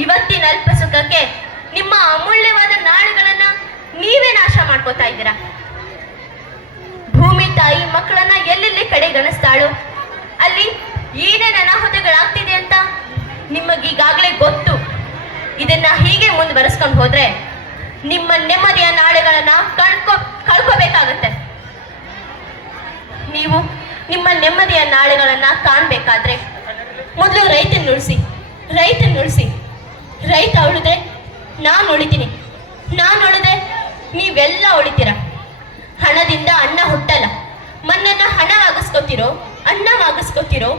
ಇವತ್ತಿನ ಅಲ್ಪ ಸುಖಕ್ಕೆ ನಿಮ್ಮ ಅಮೂಲ್ಯವಾದ ನಾಳೆಗಳನ್ನ ನೀವೇ ನಾಶ ಮಾಡ್ಕೋತಾ ಇದ್ದೀರಾ? ಭೂಮಿ, ತಾಯಿ, ಮಕ್ಕಳನ್ನ ಎಲ್ಲೆಲ್ಲಿ ಕಡೆಗಣಿಸ್ತಾಳು, ಅಲ್ಲಿ ಏನೇನು ಅನಾಹುತಗಳಾಗ್ತಿದೆ ಅಂತ ನಿಮಗೀಗಾಗಲೇ ಗೊತ್ತು. ಇದನ್ನ ಹೀಗೆ ಮುಂದುವರೆಸ್ಕೊಂಡು ಹೋದ್ರೆ ನಿಮ್ಮ ನೆಮ್ಮದಿಯ ನಾಳೆಗಳನ್ನ ಕಳ್ಕೊ, ಕಳ್ಕೋಬೇಕಾಗತ್ತೆ. ನೀವು ನಿಮ್ಮ ನೆಮ್ಮದಿಯ ನಾಳೆಗಳನ್ನ ಕಾಣ್ಬೇಕಾದ್ರೆ ಮೊದಲು ರೈತನ ಉಳಿಸಿ ರೈತನ ಉಳಿಸಿ ರೈತ ಉಳಿದ್ರೆ ನಾನು ಉಳಿತೀನಿ. ನಾನು ಉಳಿದ್ರೆ ನೀವೆಲ್ಲ ಉಳಿತೀರ. ಹಣದಿಂದ ಅನ್ನ ಹುಟ್ಟಲ್ಲ. ಮಣ್ಣನ್ನ ಅನ್ನ ಆಗಿಸ್ಕೊತಿರೋ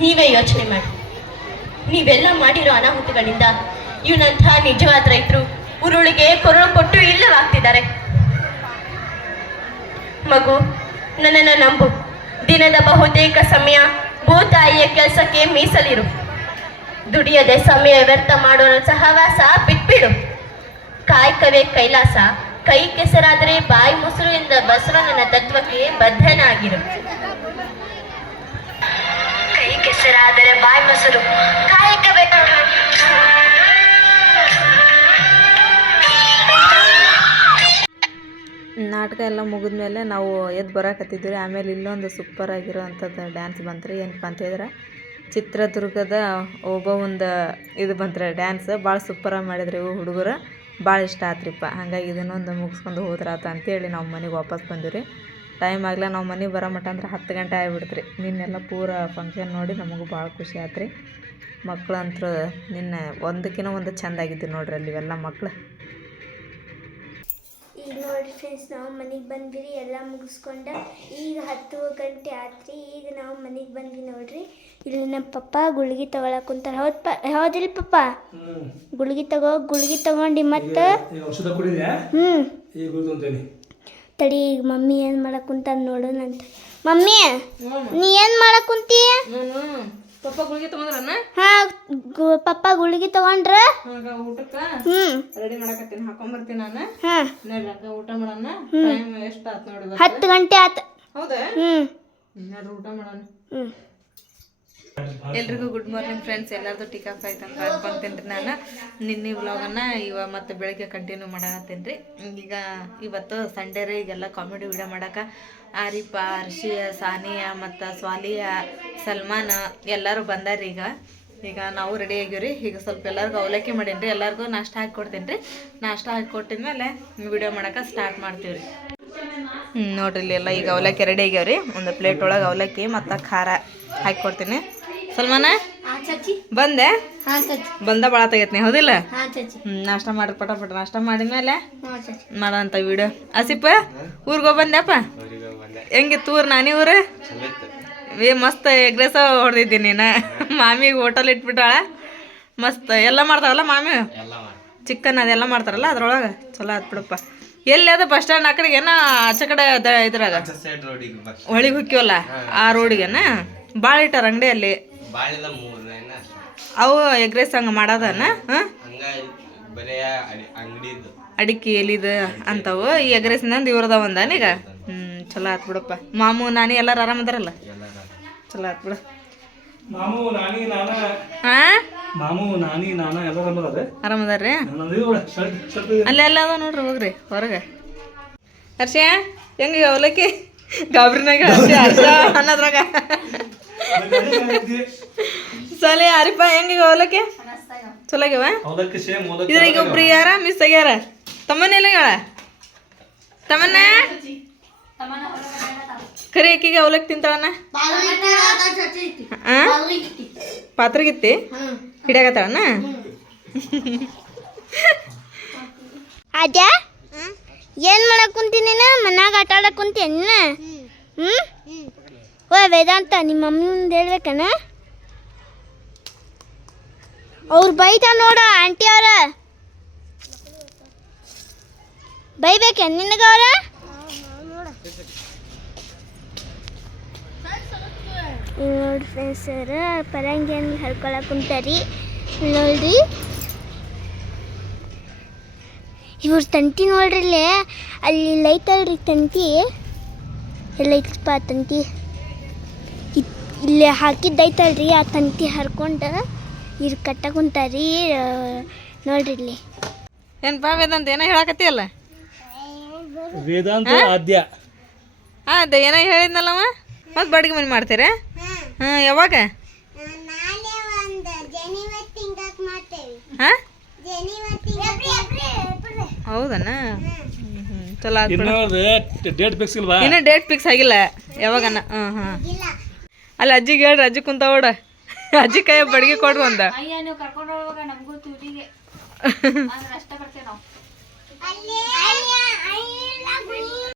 ನೀವೇ ಯೋಚನೆ ಮಾಡಿ. ನೀವೆಲ್ಲ ಮಾಡಿರೋ ಅನಾಹುತಗಳಿಂದ ಇವನಂಥ ನಿಜವಾದ ರೈತರು ಉರುಳಿಗೆ ಕೊರಳು ಕೊಟ್ಟು ಇಲ್ಲವಾಗ್ತಿದ್ದಾರೆ. ಮಗು, ನನ್ನನ್ನು ನಂಬು. ದಿನದ ಬಹುತೇಕ ಸಮಯ ಭೂತಾಯಿಯ ಕೆಲಸಕ್ಕೆ ಮೀಸಲಿರು. ದುಡಿಯದೆ ಸಮಯ ವ್ಯರ್ಥ ಮಾಡೋರ ಸಹವಾಸ ಬಿಟ್ಬಿಡು. ಕಾಯ್ಕವೇ ಕೈಲಾಸ, ಕೈ ಕೆಸರಾದರೆ ಬಾಯಿ ಮೊಸರು ಎಂದ ಬಸವಣ್ಣನ ತತ್ವಕ್ಕೆ ಬದ್ಧನಾಗಿರು. ಕೈ ಕೆಸರಾದರೆ ಬಾಯಿ ಮೊಸರು, ಕಾಯಕವೇ ನಾಟಕ ಎಲ್ಲ ಮುಗಿದ್ಮೇಲೆ ನಾವು ಎದ್ದು ಬರಾಕತ್ತಿದ್ವಿ ರೀ ಆಮೇಲೆ ಇಲ್ಲೊಂದು ಸೂಪರ್ ಆಗಿರೋ ಅಂಥದ್ದು ಡ್ಯಾನ್ಸ್ ಬಂತು ರೀ ಏನಪ್ಪ ಅಂತ ಚಿತ್ರದುರ್ಗದ ಒಬ್ಬ ಒಂದು ಇದು ರೀ ಡ್ಯಾನ್ಸ್ ಭಾಳ ಸೂಪರಾಗಿ ಮಾಡಿದ್ರಿ ಇವು ಹುಡುಗರು. ಭಾಳ ಇಷ್ಟ ಆತ್ರಿಪ್ಪ. ಹಾಗಾಗಿ ಇದನ್ನೊಂದು ಮುಗಿಸ್ಕೊಂಡು ಹೋದ್ರಾತ ಅಂತೇಳಿ ನಾವು ಮನೆಗೆ ವಾಪಸ್ ಬಂದಿವಿ ರೀ ಟೈಮ್ ಆಗಲ್ಲ ನಾವು ಮನೆಗೆ ಬರೋ ಮಟ್ಟ ಅಂದ್ರೆ ಹತ್ತು ಗಂಟೆ ಆಗಿಬಿಡ್ತು ರೀ ನಿನ್ನೆಲ್ಲ ಪೂರ ಫಂಕ್ಷನ್ ನೋಡಿ ನಮಗೂ ಭಾಳ ಖುಷಿ ಆತ್ರಿ. ರೀ ನಿನ್ನೆ ಒಂದಕ್ಕಿಂತ ಒಂದು ಚೆಂದಾಗಿದ್ದು ನೋಡ್ರಿ ಅಲ್ಲಿ ಇವೆಲ್ಲ ಮಕ್ಳು. ಈಗ ನೋಡಿ ಫ್ರೆಂಡ್ಸ್ ನಾವು ಮನೆಗೆ ಬಂದ್ವಿ ಎಲ್ಲ ಮುಗಿಸ್ಕೊಂಡ ಈಗ ಹತ್ತು ಗಂಟೆ ಆತ್ರಿ ಈಗ ನಾವು ಮನೆಗೆ ಬಂದ್ವಿ ನೋಡ್ರಿ. ಇಲ್ಲಿ ನಮ್ಮ ಪಪ್ಪ ಗುಳಿಗೆ ತಗೊಳಕ್ ಕುಂತಾರ. ಹೌದ್ ಪ ಹೌದಿಲ್ಲ ಪಪ್ಪ? ಗುಳಿಗೆ ತಗೋ ಗುಳಿಗೆ ತಗೊಂಡು ಮತ್ತೆ ಹ್ಮ್ ಔಷಧ ಹ್ಞೂ ಈಗ ತಡಿ ಈಗ ಮಮ್ಮಿ ಏನು ಮಾಡಕ್ ಕುಂತಾರ ನೋಡೋಣಂತ. ಮಮ್ಮಿ ನೀ ಏನು ಮಾಡಕ್ ಕುಂತಿ ಪಪ್ಪ ಗುಳಿಗೆ ತೊಗೊಂಡ್ರನ್ನ ಹಾ ಗು ಪಪ್ಪ ಗುಳಿಗೆ ತಗೊಂಡ್ರ. ಊಟಕ್ಕೆ ಹ್ಞೂ ರೆಡಿ ಮಾಡಕತ್ತೀನಿ ಹಾಕೊಂಬರ್ತೀನಿ ನಾನು. ಹಾಂ. ನೋಡ್ರಿ ಊಟ ಮಾಡೋಣ? ಟೈಮ್ ಎಷ್ಟು ಆತ್ ನೋಡಿ. ಹತ್ತು ಗಂಟೆ ಆತ. ಹೌದಾ? ನೋಡ್ರಿ ಊಟ ಮಾಡೋಣ? ಎಲ್ರಿಗೂ ಗುಡ್ ಮಾರ್ನಿಂಗ್ ಫ್ರೆಂಡ್ಸ್ ಎಲ್ಲರದು ಟಿಕ್ ಆಫ್ ಆಯ್ತು ಅಂತ ಅನ್ಕೊಂತೀನಿ ರೀ ನಾನು. ನಿನ್ನೆ ವ್ಲಾಗನ್ನು ಇವ ಮತ್ತೆ ಬೆಳಗ್ಗೆ ಕಂಟಿನ್ಯೂ ಮಾಡಕತ್ತೀನಿ ರೀ ಈಗ ಇವತ್ತು ಸಂಡೇ ರೀ, ಈಗೆಲ್ಲ ಕಾಮಿಡಿ ವಿಡಿಯೋ ಮಾಡಾಕ ಆರಿಫ ಅರ್ಷಿಯ ಸಾನಿಯಾ ಮತ್ತು ಸ್ವಾಲಿಯ, ಸಲ್ಮಾನ್ ಎಲ್ಲರೂ ಬಂದಾರ ಈಗ. ಈಗ ನಾವು ರೆಡಿ ಆಗ್ತೀವಿ ಈಗ ಸ್ವಲ್ಪ ಎಲ್ಲರಿಗೂ ಅವಲಕ್ಕಿ ಮಾಡೀನಿ ಎಲ್ಲರಿಗೂ ನಾಷ್ಟ ಹಾಕಿ ಕೊಡ್ತೀನಿ ರೀ ನಾಷ್ಟ ಹಾಕಿ ಕೊಟ್ಟಿದ್ಮೇಲೆ ವಿಡಿಯೋ ಮಾಡಕ್ಕೆ ಸ್ಟಾರ್ಟ್ ಮಾಡ್ತೀವಿ ರೀ ನೋಡ್ರಿ ಎಲ್ಲ ಈಗ ಅವಲಕ್ಕಿ ರೆಡಿ ಆಗ್ಯಾವ್ರಿ ಒಂದು ಪ್ಲೇಟ್ ಒಳಗೆ ಅವಲಕ್ಕಿ ಮತ್ತು ಖಾರ ಹಾಕಿ ಕೊಡ್ತೀನಿ. ಸಲ್ಮಾನ? ಬಂದೆ? ಬಂದ ಭಾಳ ತೆಗತ್ನಿ ಹೌದಿಲ್ಲ? ಹ್ಮ್ ಹ್ಞೂ ನಾಷ್ಟ ಮಾಡ್ರಿ ಪಟ ಪಟ ನಾಷ್ಟ ಮಾಡಿದ ಮೇಲೆ ಮಾಡಂತ ಮಾಡೋಂಥ ವಿಡಿಯೋ. ಆಸಿಪ ಊರಿಗೆ ಬಂದ್ಯಪ್ಪ? ಹೆಂಗಿತ್ತು ಊರು ನಾನಿ ಊರು? ಏ ಮಸ್ತ್ ಎಗ್ರೆಸ ಹೊಡೆದಿದ್ದೀನಿ ನೀನ. ಮಾಮಿಗೆ ಹೋಟೆಲ್ ಇಟ್ಬಿಟ್ಟಾಳ. ಮಸ್ತ್ ಎಲ್ಲ ಮಾಡ್ತಾರಲ್ಲ ಮಾಮಿ? ಚಿಕನ್ ಅದೆಲ್ಲ ಮಾಡ್ತಾರಲ್ಲ ಅದ್ರೊಳಗೆ? ಚಲೋ ಆತ್ ಬಿಡಪ್ಪ. ಎಲ್ಲಿ ಅದು ಬಸ್ ಸ್ಟ್ಯಾಂಡ್ ಆ ಕಡೆಗೆ ಏನೋ ಆಚೆ ಕಡೆ ಇದ್ರಾಗ? ಹೊಳಿಗೆ ಹುಕ್ಕಿವಲ್ಲ? ಆ ರೋಡಿಗೆನ ಭಾಳ ಇಟ್ಟಾರ ಅಂಗಡಿಯಲ್ಲಿ. ಅವು ಎಗ್ ರೈಸ್ ಹಂಗೆ ಮಾಡೋದನ? ಹಾಂ. ಅಡಿಕೆ ಎಲಿದು ಅಂತವು. ಈ ಎಗ್ ರೈಸ್ನಂದು ಇವ್ರದ ಒಂದಾನ ಈಗ? ಹ್ಞೂ ಚಲೋ ಆತ್ ಬಿಡಪ್ಪ. ಮಾಮು ನಾನಿ ಆರಾಮ ಆರಾಮದಾರಲ್ಲ ಚಲೋ ಆತ್ ಬಿಡು. ಮಾಮು ನಾನಿ ನಾನ. ಹಾಂ? ಮಾಮು ನಾನಿ ನಾನ ಎಲ್ಲ ನಮ್ಮದ ಆರಾಮದಾರ್ರಿ ಅಲ್ಲ ಅಲ್ಲ ಅದ ನೋಡ್ರಿ ಹೋಗ್ರಿ ಹೊರಗೆ. ಹರ್ಷ ಹೆಂಗ ಅವಲಕ್ಕಿ? ಗಾಬ್ರಿನಾಗ ಹರ್ಷ ಹರ್ಷ ಅನ್ನೋದ್ರಾಗ. ಸಲೆ ಅರಿಪ ಹೆಂಗ ಅವಲಕ್ಕಿ ಚಲೋ ಆಗ್ಯಾವ ಇದ್ರಾಗ ಒಬ್ರು ಯಾರ ಮಿಸ್ ಆಗ್ಯಾರ? ತಮ್ಮನೆ ಇಲ್ಲ ಹೇಳ ತಮ್ಮನ್ನ? ಕರಿ ಅಕ್ಕಿಗೆ ಅವಲಕ್ಕಿ ತಿಂತಾಳನ ಆ? ಪಾತ್ರಗಿತ್ತಿ? ಹಿಡಿಯಾಗತ್ತಾಳನ ಅಜ್ಜ ಏನು ಮಾಡಕ್ ಕುಂತಿ ನೀನು? ಮನ್ಯಾಗ ಆಟ ಆಡಕ್ ಕುಂತಿ ಹ್ಞೂ ಓ ವೇದಾಂತ ನಿಮ್ಮ ಮಮ್ಮಿ ಮುಂದೆ ಅವ್ರು ಬೈತಾ ನೋಡ ಆಂಟಿ ಅವರ ಬೈಬೇಕೆ ನಿನಗವ್ರ ನೋಡಿ ಫ್ರೆಂಡ್ಸ್ ಸರ್ ಪರಂಗಿಯನ್ನು ಹೇಳ್ಕೊಳಕ್ ಕುಂತಾರಿ ನೋಡ್ರಿ ಇವ್ರ ತಂತಿ ನೋಡ್ರಿ ಅಲ್ಲಿ ಐತಲ್ರಿ ತಂತಿ ಎಲ್ಲೈತಪ್ಪ ತಂತಿ ಇಲ್ಲಿ ಹಾಕಿದ್ದೈತಲ್ರಿ ಆ ತಂತಿ ಹರ್ಕೊಂಡು ಇರ್ ಕಟ್ಟ ಕುಂತಾರಿ ಆ, ನೋಡ್ರಿ ಇಲ್ಲಿ. ಏನಪ್ಪ ವೇದಾಂತ ಏನೋ ಹೇಳಕತ್ತಿಯಲ್ಲ? ವೇದಾಂತ ಆದ್ಯ. ಹಾಂ ಅದೇ ಏನೋ ಹೇಳಿದ್ನಲ್ಲವ ಮತ್ತೆ ಬಡಿಗೆ ಮನೆ ಮಾಡ್ತೀರಾ? ಹಾಂ ಯಾವಾಗ? ಹಾಂ? ಹ್ಞೂ ಚಲೋ ಡೇಟ್ ಫಿಕ್ಸ್ ಇಲ್ವಾ? ಇನ್ನೂ ಡೇಟ್ ಫಿಕ್ಸ್ ಆಗಿಲ್ಲ ಯಾವಾಗನ? ಹಾಂ ಹಾಂ ಅಲ್ಲ ಅಜ್ಜಿಗೆ ಹೇಳ್ರಿ ಅಜ್ಜಿ ಕುಂತಾವಡ ಅಜ್ಜಿ ಕೈ ಬಡಿಗೆ ಕೊಡ್ರಿ ಒಂದ ಅಷ್ಟೇ